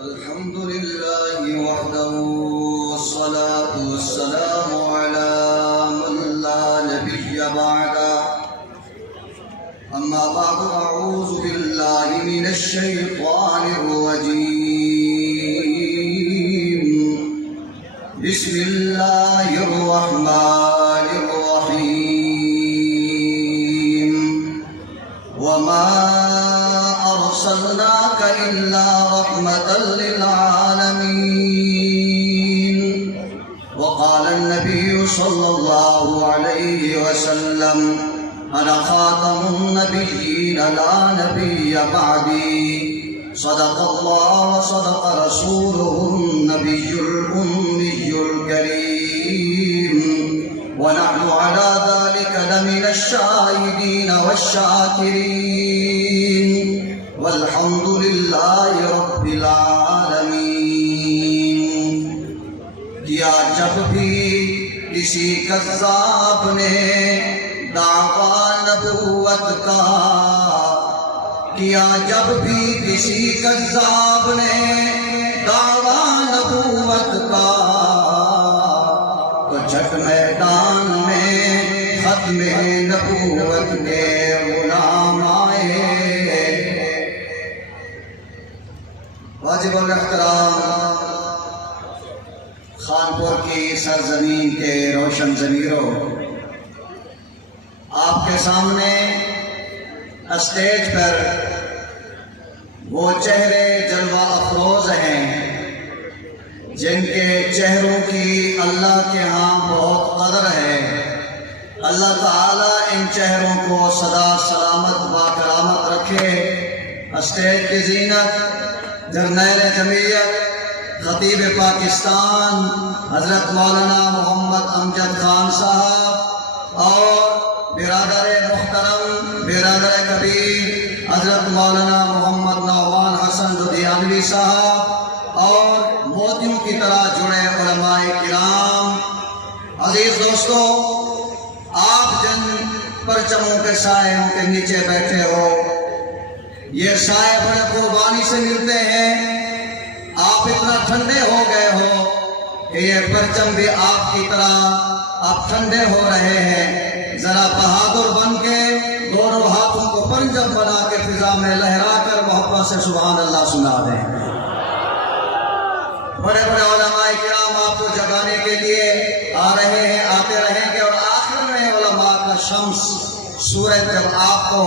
الحمد لله وحده والصلاة والسلام على من لا نبي بعده أما بعد أعوذ بالله من الشيطان الرجيم بسم الله الرحمن الرحيم وما أرسلناك إلا رحمة للعالمين وقال النبي صلى الله عليه وسلم أنا خاتم النبيين لا نبي بعدي صدق الله وصدق رسوله النبي الأمي الكريم ونحن على ذلك لمن الشاهدين والشاكرين والحمد لله رب العالمین۔ کیا جب بھی کسی کذاب نے دعویٰ نبوت کا، کیا جب بھی کسی کذاب نے دعویٰ نبوت کا، تو جھٹ میدان میں ختم نبوت کے غلام آئے۔ واجب الاحترام خانپور کی سرزمین کے روشن ضمیروں، آپ کے سامنے اسٹیج پر وہ چہرے جلوہ افروز ہیں جن کے چہروں کی اللہ کے ہاں بہت قدر ہے۔ اللہ تعالیٰ ان چہروں کو سدا سلامت با کرامت رکھے۔ اسٹیج کی زینت جرنیل جمعیت خطیب پاکستان حضرت مولانا محمد امجد خان صاحب اور برادر محترم برادر کبیر حضرت مولانا محمد نعمان حسن لدھیانوی صاحب اور موتیوں کی طرح جڑے علماء کرام۔ عزیز دوستو، آپ جن پرچموں کے سائوں کے نیچے بیٹھے ہو، یہ سائے بڑے قربانی سے ملتے ہیں۔ آپ اتنا ٹھنڈے ہو گئے ہو کہ یہ پرچم بھی آپ کی طرح آپ ٹھنڈے ہو رہے ہیں۔ ذرا بہادر بن کے دونوں ہاتھوں کو پنجم بنا کے فضا میں لہرا کر محبت سے سبحان اللہ سنا دیں۔ بڑے بڑے علماء کرام آپ کو جگانے کے لیے آ رہے ہیں، آتے رہیں گے، اور آخر میں علماء کا شمس سورج جب آپ کو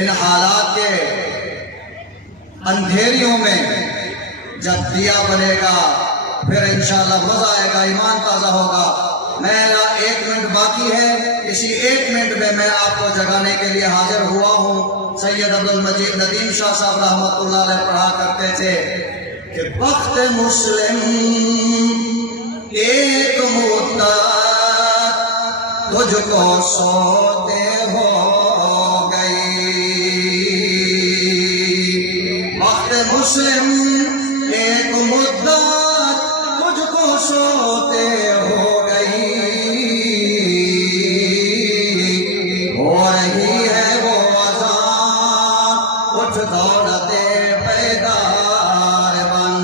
ان حالات کے اندھیریوں میں جب دیا بنے گا، پھر انشاءاللہ مزہ آئے گا، ایمان تازہ ہوگا۔ میرا 1 منٹ باقی ہے، اسی 1 منٹ میں میں آپ کو جگانے کے لیے حاضر ہوا ہوں۔ سید عبدالمجید ندیم شاہ صاحب رحمۃ اللہ علیہ پڑھا کرتے تھے کہ بخت مسلم ایک مدت تجھ کو سوتے ہو گئی، بخت مسلم ایک مدت تجھ کو سوتے ہو گئی، ہو رہی ہے وہ اذان اٹھ دولتے بیدار بن۔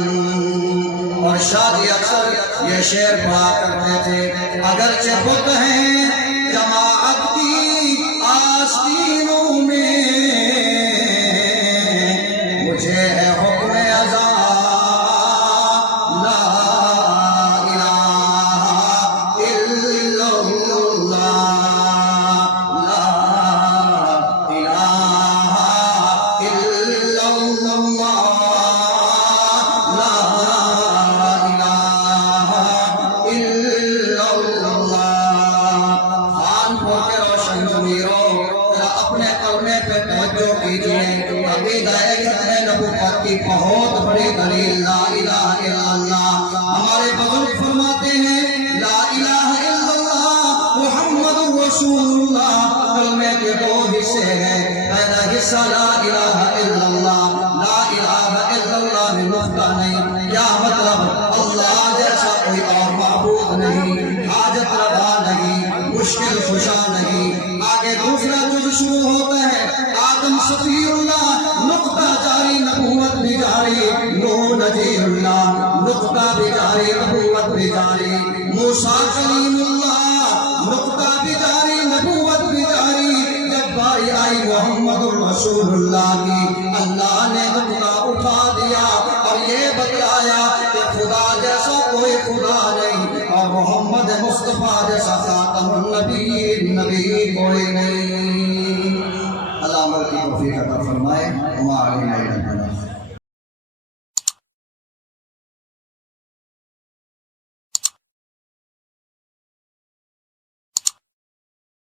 اور شادی اکثر یہ شعر پڑھا کرتے تھے، اگرچہ بت ہیں جماعت کی آستینوں میں، مجھے ہے حکم اذان لا الہ الا اللہ، لا الہ الا اللہ، لا الہ الا اللہ۔ خانپور کے روشن ضمیروں، ذرا اپنے کلمے پہ توجہ کیجئے۔ عقیدہ نبوت کی بہت بڑی دلیل لا الہ الا اللہ۔ ہمارے بزرگ فرماتے ہیں لا الہ الا اللہ محمد رسول اللہ کلمے کے 2 حصے ہیں۔ پہلا حصہ لا الہ الا اللہ، لا الہ الا اللہ میں نقطہ نہیں۔ کیا مطلب؟ اللہ جیسا کوئی اور معبود نہیں، حاجت روا نہیں، مشکل کشا نہیں۔ آگے دوسرا جز شروع ہوتا ہے آدم صفی اللہ، نقطہ جاری نبوت بھی جاری، نوح نجی جاری نبوت بھی جاری موسیٰ کلیم اللہ نقطہ بھی جاری نبوت بھی جاری جب باری آئی محمد الرسول اللہ کی اللہ نے نقطہ اٹھا دیا اور یہ بتلایا کہ خدا جیسا کوئی خدا نہیں اور محمد مصطفیٰ جیسا خاتم النبی نبی کوئی نہیں۔ اللہ عمل کی توفیق عطا فرمائے۔ وما علینا الا البلاغ۔